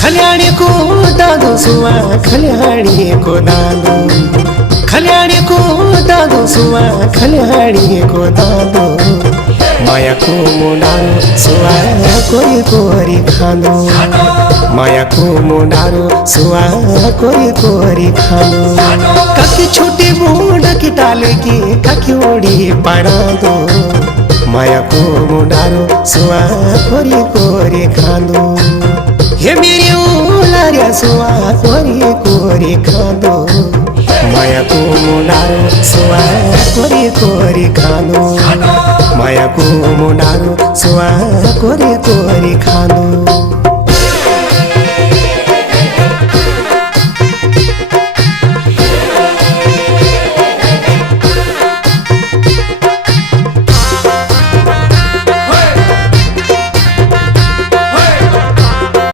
खल्याणी को दादो सुवा खल्याणी को दादो खल्याणी को दादो सुवा खल्याणी को दादो माया को मुनारो सुवा कोरी कोरी खानो माया को मुनारो सुवा कोरी कोरी खानो काकी छोटी बूढ़ की टाल की काकी ओढ़ी पड़ा दो माया को मुनारो सुवा कोरी कोरी खानो हे मेरी ओलारिया सुवा कोरी कोरी खानो माया को मुनारो सुवा कोरी कोरी खानो माया को मुनारो सुवा कोरी कोरी खानो।